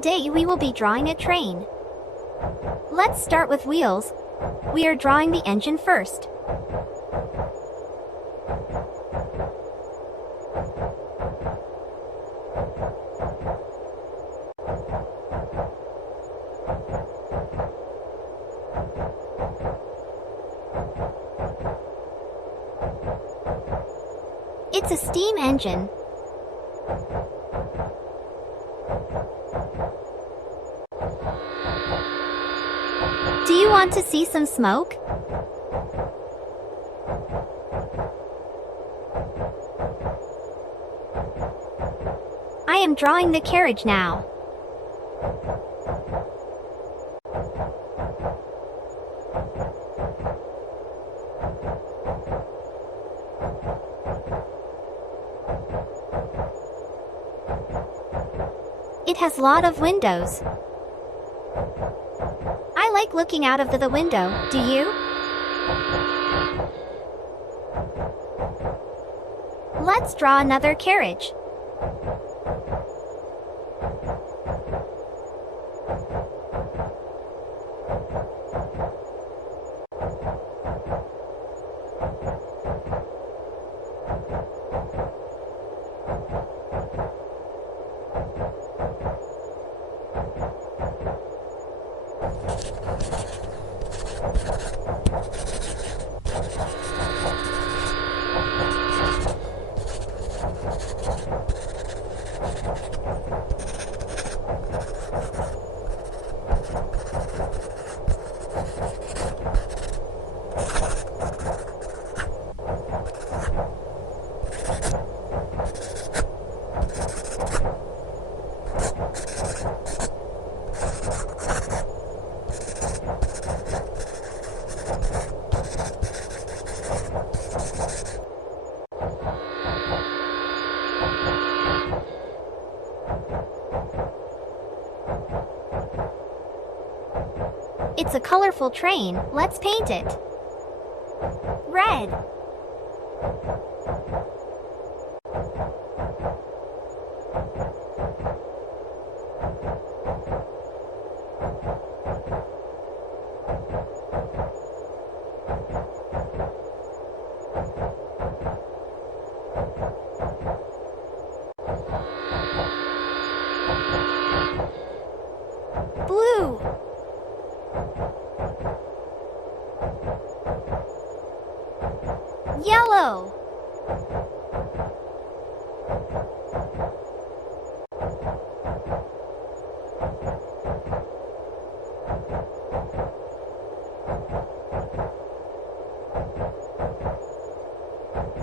Today we will be drawing a train. Let's start with wheels. We are drawing the engine first. It's a steam engine. Do you want to see some smoke? I am drawing the carriage now. It has a lot of windows. I like looking out of the window, do you? Let's draw another carriage. It's a colorful train. Let's paint it. Red. Blue. Yellow.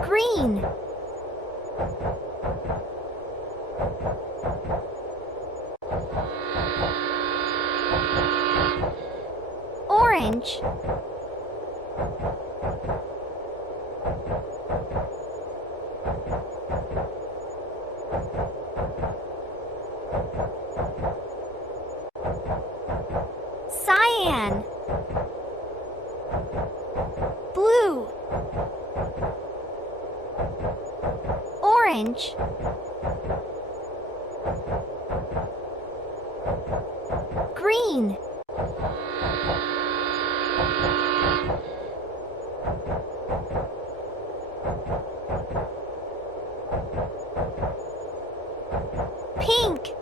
Green. Orange. Cyan. Blue. Orange. Green. Pink.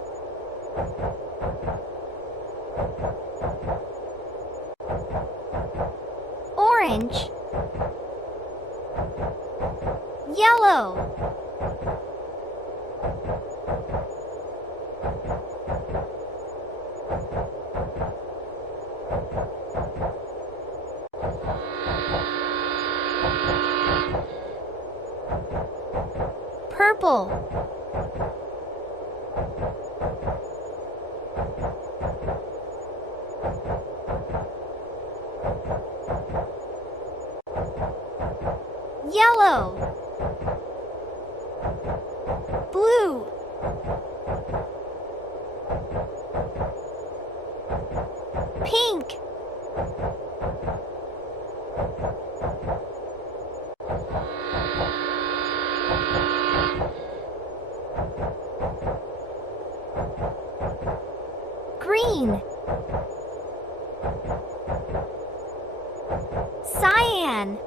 Orange. Yellow. Purple. Yellow. Blue. Pink. Green. Cyan.